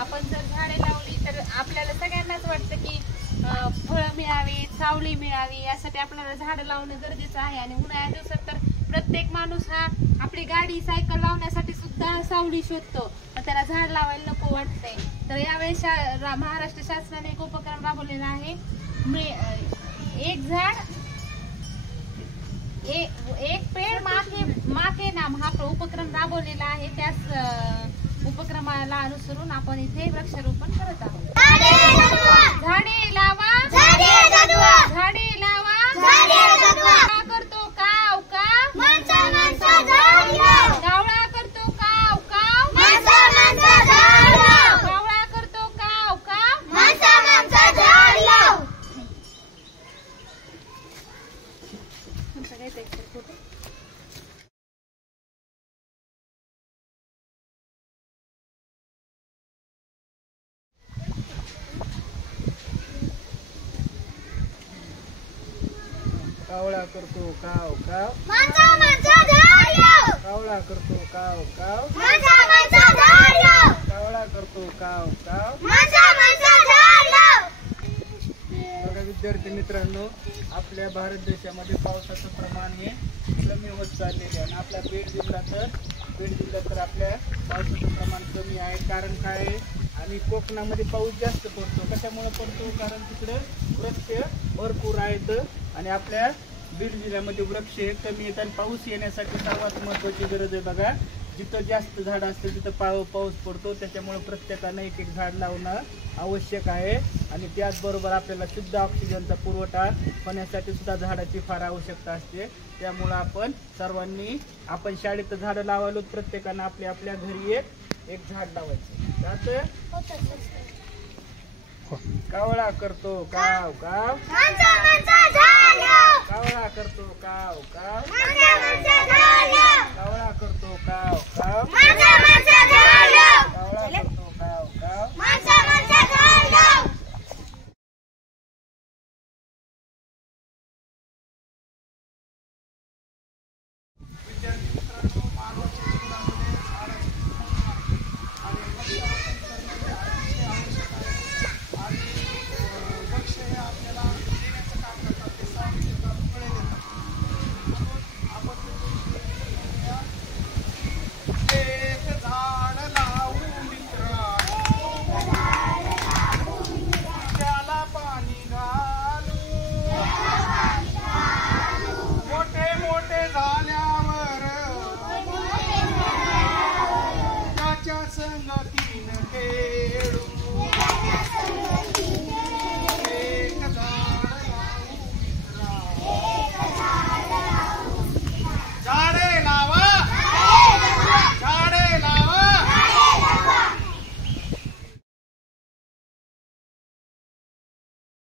आपण जर झाडे लावली तर आपल्याला सगळ्यांनाच वाटतं की फळं मिळावी, सावली मिळावी, यासाठी आपल्याला झाडं लावणं गरजेचं आहे. आणि उन्हाळ्या दिवसात तर प्रत्येक माणूस हा आपली गाडी सायकल लावण्यासाठी सुद्धा सावली शोधतो, पण त्याला झाड लावायला नको वाटतंय. तर यावेळेस महाराष्ट्र शासनाने एक उपक्रम राबवलेला आहे, एक झाड एक पेड़ माँ के नाम हा उपक्रम राबवलेला आहे. त्याच उपक्रमाला अनुसरून आपण इथे वृक्षारोपण करत आहोत. झाडे लावा, झाडे लावा, कावळा करतो काव काव, कावळा करतो काव काव, कावळा करतो काव काव. कावळा करतो काव काव, कावळा करतो काव काव, कावळा करतो काव काव. बघा विद्यार्थी मित्रांनो, आपल्या भारत देशामध्ये पावसाचं प्रमाण हे कमी होत चाललेले आहे. आपल्या बीड जिल्ह्यात तर आपल्या पावसाचं प्रमाण कमी आहे. कारण काय आहे, आणि कोकणामध्ये पाऊस जास्त पडतो. कशामुळे पडतो? कारण तिकडे वृक्ष भरपूर आहेत आणि आपल्या बीड जिल्ह्यामध्ये वृक्ष हे कमी आहेत. आणि पाऊस येण्यासाठी सर्वात महत्त्वाची गरज आहे बघा, जिथं जास्त झाड असतं तिथं पाऊस पडतो. त्याच्यामुळे प्रत्येकानं एक एक झाड लावणं आवश्यक आहे. आणि त्याचबरोबर आपल्याला शुद्ध ऑक्सिजनचा पुरवठा होण्यासाठी सुद्धा झाडाची फार आवश्यकता असते. त्यामुळं आपण सर्वांनी, आपण शाळेत झाडं लावायला प्रत्येकानं आपल्या आपल्या घरी एक झाड लावायचं. कावळा करतो काव काव, कावळा करतो काव काव, कावळा करतो काव काव.